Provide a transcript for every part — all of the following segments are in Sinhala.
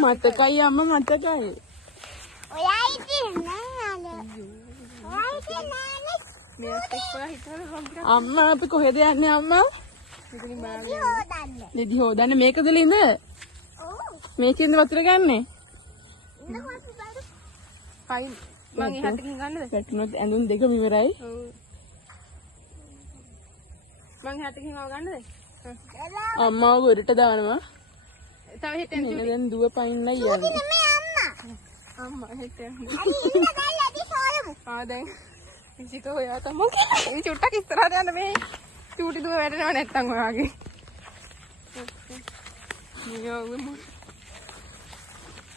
මතකයි අම්මා මතකයි. ඔයා ඉතින් නෑ ඔයා ඉතින් නෑනේ. මේත් එක්කලා හිටවල හම්බුනා. අම්මා අපි කොහෙද යන්නේ අම්මා? මෙතනින් බාගෙන හොදන්න. නිදි හොදන්න මේකද ලින්ද? ඔව්. මේකෙන්ද වතුර ගන්නෙ? ඉන්න කොහොමද බඩු? පයින් මං එහාටකින් ගන්නද? වැටුනොත් ඇඳුම් දෙකම ඉවරයි. ඔව්. මං එහාටකින් ආව ගන්නද? අම්මාව ගොඩට දානවා. තව හෙට යන්න. මෙන්න දැන් දුව පයින්නයි යන්නේ. මේ අම්මා. අම්මා හෙට යන්න. අද ඉන්න දැන් ඇදි සෝයමු. දැන් ඉසික ඔයා තමයි කියලා. ඉතින් චුට්ටක් ඉස්සරහට යන්න මේ චූටි දුව වැටෙනව නැත්තම් ඔයාගේ.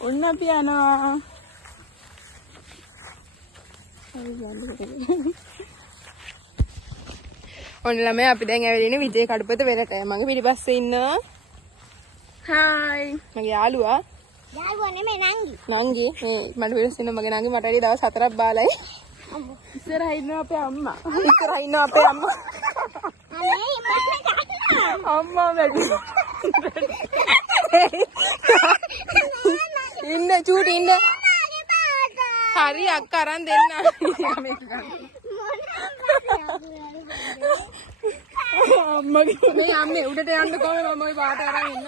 ඔන්න අපි යනවා. ඔන්න ළමයි අපි දැන් ඇවිල්ලා ඉන්නේ විජේ කඩුපත වෙරට. මගේ පිටිපස්සේ ඉන්නවා හායි. මගේ යාළුවා යාළුවා නෙමෙයි නංගි. නංගි. මේ මට පිටිපස්සේ ඉන්න මගේ නංගි මට වැඩි දවස් 4ක් බාලයි. ඉස්සරහ ඉන්නවා අපේ අම්මා. ඉස්සරහ ඉන්න අපේ අම්මා. අනේ ඉම්මා අම්මා වැඩි. ඉන්න චූටි ඉන්න. හරි අක්ක අරන් දෙන්න. අම්මගේ මේ අම්මේ උඩට යන්න කොහොමද මම ওই පාට අරන් ඉන්න.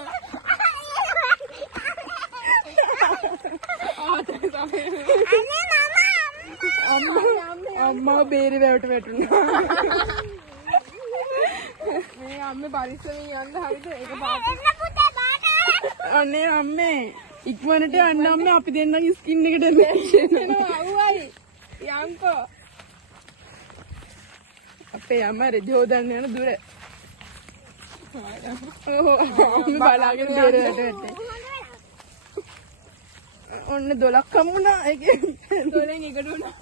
අම්මා බේරි වැවට වැටුණා. මේ අම්මේ පරිස්සමින් යන්න හරිද? ඒක පාට. අනේ අම්මේ ඉක්මනට යන්න අම්මේ අපි දෙන්නගේ ස්කින් එකට මැච් වෙනවා. අවුවයි. යන්කෝ. අපේ අම්මා රෙදි හොදන්න යන දුර. අම්මේ බලාගෙන බේර වැටෙන්නේ. ඔන්න 12ක් හම්බුණා. ඒකේ 12 නිකඩුණා.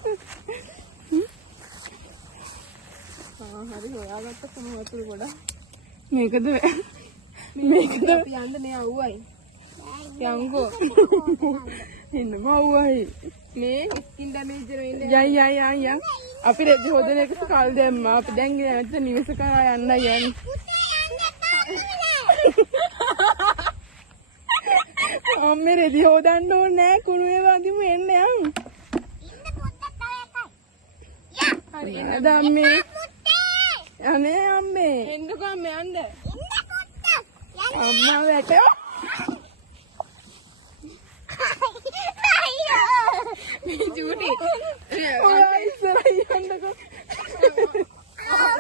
හරි හොයාගත්ත කොහොම වතුර ගොඩක්. මේකද අපි යන්න නේ අවුවයි. යන්කෝ. ඉන්නම අවුවයි. මේ ස්කින් ඩැමේජ් වෙන්නේ. යයි අපි රෙදි හොදන එකට කල් දැම්මා. අපි දැන් යන්න නිවස කරා යන්නයි යන්නේ. අම්මේ රෙදි හොදන්න ඕනේ නෑ කුණු ඒවා අදිමු එන්න යන්. ඉන්න පොත්තක් තව එකයි. හරි අද අම්මේ අනේ අම්මේ එන්නකෝ අම්මේ යන්න. ඉන්න පොත්තක්. අම්මා වැටෝ මේ චූටි. ඔයා ඉස්සරහින් යන්නකෝ.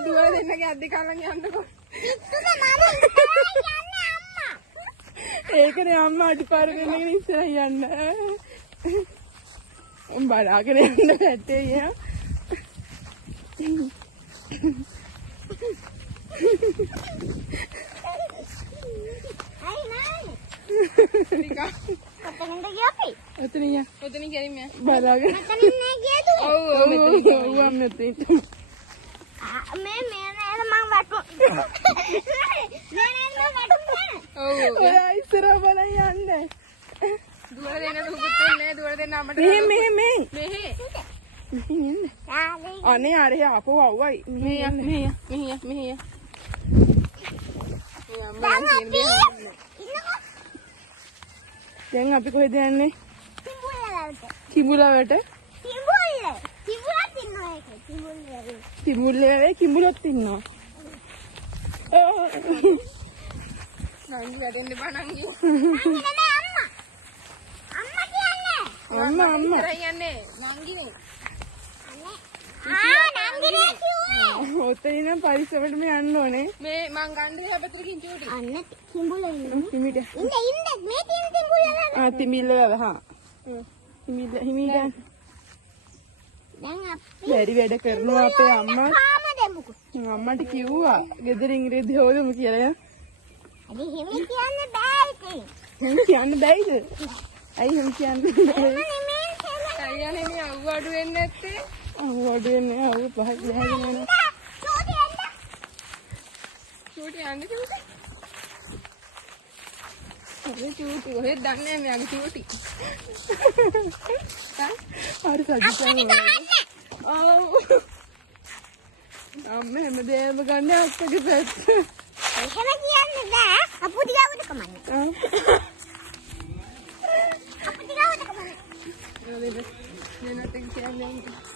දුවලා දෙන්නගේ අද්දි කාලන් යන්නකෝ. ඒකනේ අම්මා අඩිපාර වෙනගෙන ඉස්සරහින් යන්න. බලාගෙන යන්න පැත්තේ යා. අයි නානේ. ටිකක්. අපෙන්ද ගියපි. ඔතන යා. ඔතනින් ගෙලින් මෙයා. බලාගෙන. මතන නේ ගියද? ඔව් ඔව් අම්මේ තේ. මේ නේද මං වටු. නෑ මං වටු නෑ. ඔව් ඔයා ඉස්සරහ බලන් යන්න. දුවලා දෙන්න දුකුත් වෙන්නේ දුවලා දෙන්න අම්මට. මේ මෙහෙ. අනේ අර ආපහු අවුවයි. මෙහෙ මෙහෙ මෙහෙ මෙහෙ. මේ අම්මා දැන් අපි ඉන්නකෝ. දැන් අපි කොහෙද යන්නේ? තිඹුල්ලට. කිඹුලවට. තිඹුල්ල. තිඹුලක් ඉන්නවා ඒක. තිඹුල්ල. කිඹුල්ලේ කිඹුලොත් ඉන්නවා. නංගි වැටෙන්න එපා නංගි. අම්මා කියන්නේ. අම්මා ඉස්සරහින් යන්නේ නංගිනේ. නංගිනේ කිව්වේ. ඔතන ඉන්න පරිස්සමටම යන්න ඕනේ. මේ මං ගන්නේ හැබැයි චූටි. අන්න තිඹුල්ල ඉන්න. හිමිට. ඉන්න මේ තියෙන තිඹුල්ල තිමිල්ල වල හා. හිමිට. දැන් අපි බැරි වැඩ කරනවා අපේ අම්මා. කාම දෙමුකෝ. අම්මට කිව්වා ගෙදරින් රෙදි හොදමු කියලා. අද හිමි කියන්න බෑ ඉතින්. එහෙම කියන්න බැයිද? ඇයි එහෙම කියන්නේ? අයියානේ මේ අවු අඩු වෙන්නේ නැත්තේ. අවුවඩ වෙන්නේ අවු පහක් ගහගෙන යනවා. චූටි යන්න චූටි. අනේ චූටි ඔහෙ දන්නේ නැහැ මගේ චූටි. හරි සජිතයි. ඔව්. අම්මා හැමදේම ගන්න අක්කගේ පැත්ත. එහෙම කියන්න බෑ. අපුඩි ගාවට කමන්නේ. කියන්නේ.